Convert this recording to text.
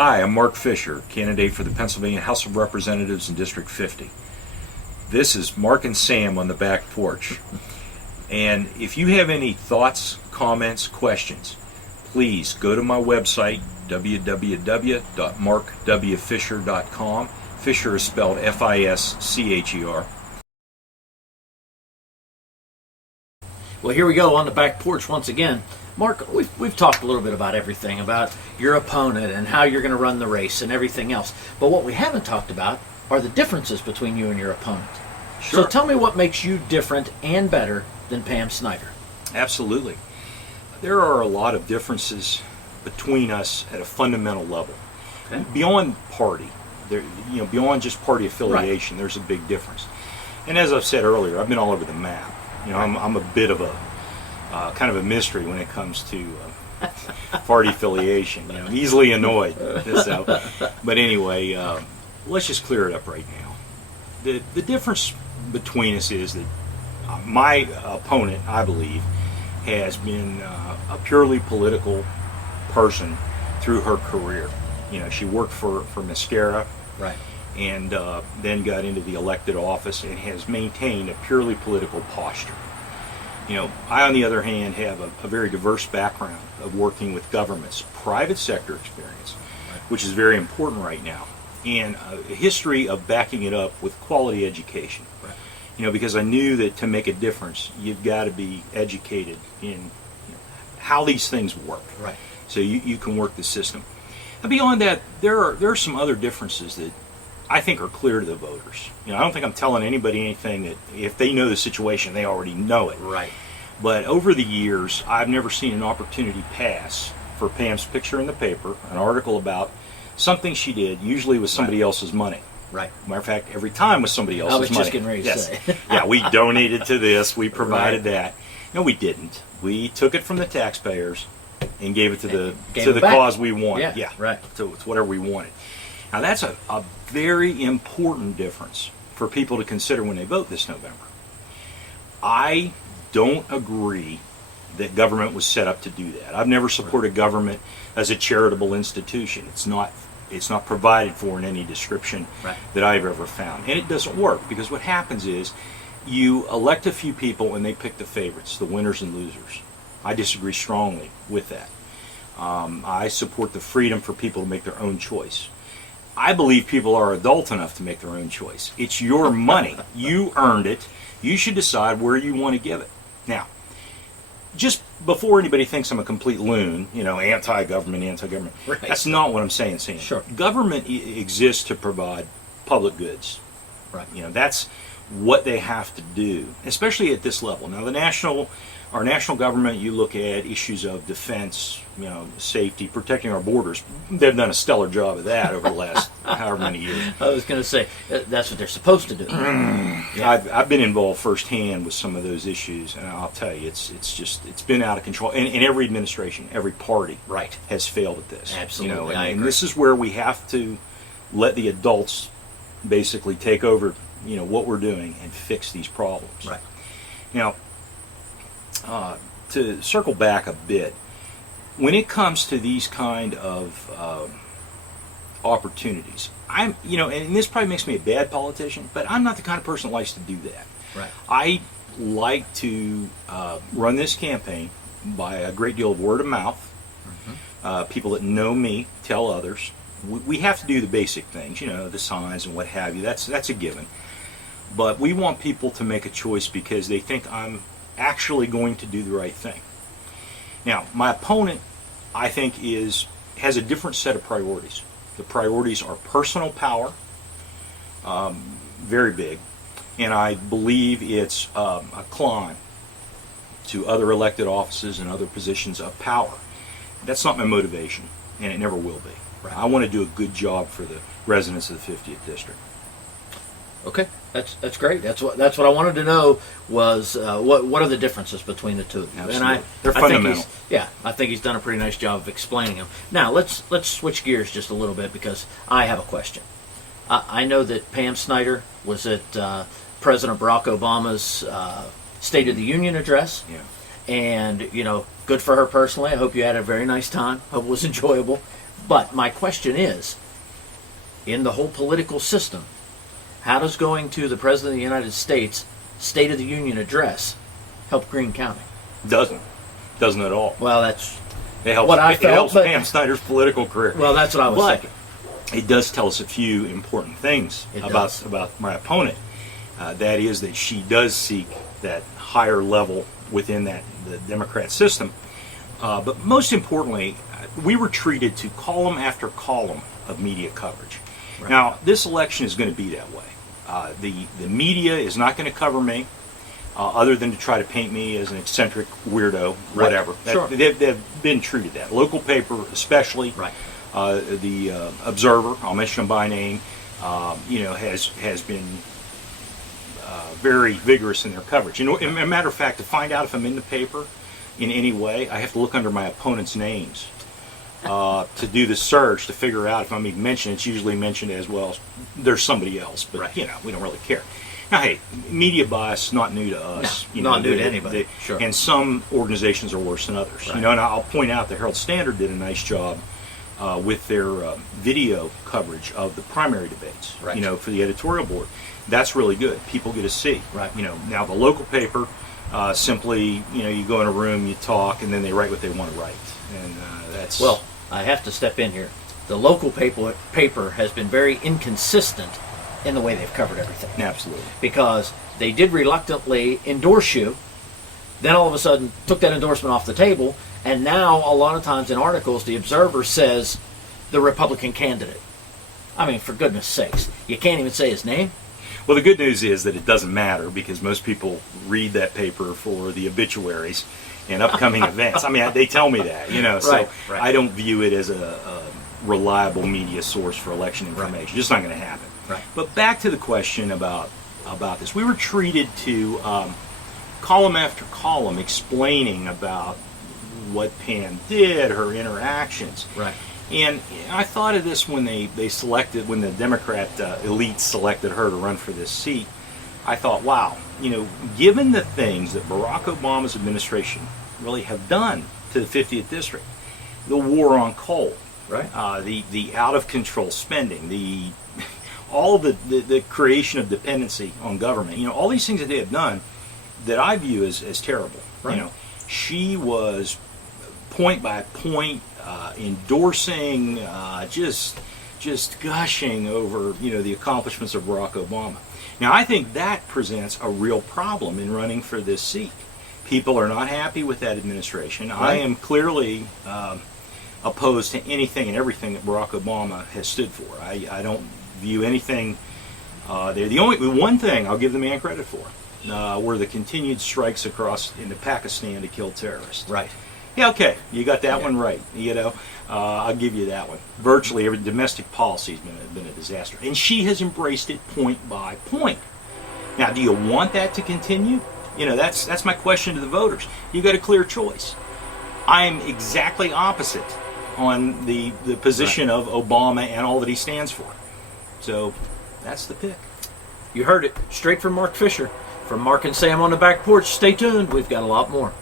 Hi, I'm Mark Fischer, candidate for the Pennsylvania House of Representatives in District 50. This is Mark and Sam on the back porch. And if you have any thoughts, comments, questions, please go to my website, www.markwfischer.com. Fischer is spelled F-I-S-C-H-E-R. Well, here we go on the back porch once again. Mark, we've talked a little bit about everything, about your opponent and how you're going to run the race and everything else. But what we haven't talked about are the differences between you and your opponent. Sure. So tell me what makes you different and better than Pam Snyder. Absolutely. There are a lot of differences between us at a fundamental level. Okay. Beyond party, beyond just party affiliation, There's a big difference. And as I've said earlier, I've been all over the map. I'm a bit of a kind of a mystery when it comes to party affiliation. I'm easily annoyed. But anyway, let's just clear it up right now. The difference between us is that my opponent, I believe, has been a purely political person through her career. She worked for Mascara, right, and then got into the elected office and has maintained a purely political posture. I, on the other hand, have a very diverse background of working with governments, private sector experience, which is very important right now, and a history of backing it up with quality education. Because I knew that to make a difference, you've got to be educated in how these things work, right, so you can work the system. And beyond that, there are some other differences that I think are clear to the voters. I don't think I'm telling anybody anything that if they know the situation, they already know it. Right. But over the years, I've never seen an opportunity pass for Pam's picture in the paper, an article about something she did, usually with somebody else's money. Right. Matter of fact, every time with somebody else's money. I was just getting ready to say. Yeah, we donated to this, we provided that. No, we didn't. We took it from the taxpayers and gave it to the cause we wanted. Yeah, right. So it's whatever we wanted. Now that's a very important difference for people to consider when they vote this November. I don't agree that government was set up to do that. I've never supported government as a charitable institution. It's not provided for in any description that I've ever found. And it doesn't work because what happens is you elect a few people and they pick the favorites, the winners and losers. I disagree strongly with that. I support the freedom for people to make their own choice. I believe people are adult enough to make their own choice. It's your money. You earned it. You should decide where you want to give it. Now, just before anybody thinks I'm a complete loon, anti-government, right. That's not what I'm saying. Sure. Government exists to provide public goods. Right. That's what they have to do, especially at this level. Now, our national government, you look at issues of defense, safety, protecting our borders. They've done a stellar job of that over the last however many years. I was going to say, that's what they're supposed to do. Yeah. I've been involved firsthand with some of those issues, and I'll tell you, it's been out of control. And every administration, every party, has failed at this. Absolutely, and this is where we have to let the adults basically take over, what we're doing and fix these problems. Right. Now, to circle back a bit, when it comes to these kind of opportunities, and this probably makes me a bad politician, but I'm not the kind of person that likes to do that. Right. I like to run this campaign by a great deal of word of mouth. Mm-hmm. People that know me tell others. We have to do the basic things, the signs and what have you. That's a given. But we want people to make a choice because they think I'm actually going to do the right thing. Now, my opponent, I think, has a different set of priorities. The priorities are personal power, very big, and I believe it's a climb to other elected offices and other positions of power. That's not my motivation, and it never will be. Right. I want to do a good job for the residents of the 50th District. Okay, that's great. That's what I wanted to know was what are the differences between the two of you? Absolutely. And They're fundamental. I think he's done a pretty nice job of explaining them. Now let's switch gears just a little bit because I have a question. I know that Pam Snyder was at President Barack Obama's State of the Union address. Yeah. And good for her personally. I hope you had a very nice time. Hope it was enjoyable. But my question is, in the whole political system, how does going to the President of the United States State of the Union address help Greene County? Doesn't at all. Well, that's It helps, what I it felt, helps but- Pam Snyder's political career. well, that's what I was But thinking. it does tell us a few important things It about does. my opponent. That is that she does seek that higher level within the Democrat system. But most importantly, we were treated to column after column of media coverage. Right. Now, this election is going to be that way. The media is not going to cover me, other than to try to paint me as an eccentric weirdo, whatever. Sure. They've been treated that. Local paper, especially. Right. The Observer, I'll mention them by name, has been very vigorous in their coverage. As a matter of fact, to find out if I'm in the paper in any way, I have to look under my opponent's names to do the search to figure out if I'm even mentioned. It's usually mentioned as well as there's somebody else, but Right. we don't really care. Now, hey, media bias not new to us. No, not new to anybody. Sure. And some organizations are worse than others. Right. And I'll point out the Herald Standard did a nice job with their video coverage of the primary debates. Right. For the editorial board, that's really good. People get to see. Right. Now the local paper simply, you go in a room, you talk, and then they write what they want to write, and that's Well, I have to step in here. The local paper has been very inconsistent in the way they've covered everything. absolutely. Because they did reluctantly endorse you, then all of a sudden took that endorsement off the table, and now a lot of times in articles the Observer says the Republican candidate. I mean, for goodness sakes, you can't even say his name? Well, the good news is that it doesn't matter because most people read that paper for the obituaries and upcoming events. I mean, they tell me that, so Right, right. I don't view it as a reliable media source for election information. Just not going to happen. Right. But back to the question about this. We were treated to column after column explaining about what Pam did, her interactions. Right. And I thought of this when when the Democrat elite selected her to run for this seat. I thought, wow, given the things that Barack Obama's administration really have done to the 50th district, the war on coal, Right. the out of control spending, all the creation of dependency on government, all these things that they have done that I view as terrible. Right. She was point by point endorsing, just gushing over the accomplishments of Barack Obama. Now I think that presents a real problem in running for this seat. People are not happy with that administration. I Right. am clearly opposed to anything and everything that Barack Obama has stood for. I don't view anything there. The one thing I'll give the man credit for were the continued strikes across into Pakistan to kill terrorists. Right. Yeah, okay, you got that Yeah. one right. I'll give you that one. Virtually every domestic policy has been a disaster, and she has embraced it point by point. Now, do you want that to continue? That's my question to the voters. You got a clear choice. I'm exactly opposite on the position of Obama and all that he stands for. So that's the pick. You heard it straight from Mark Fisher. From Mark and Sam on the Back Porch. Stay tuned. We've got a lot more.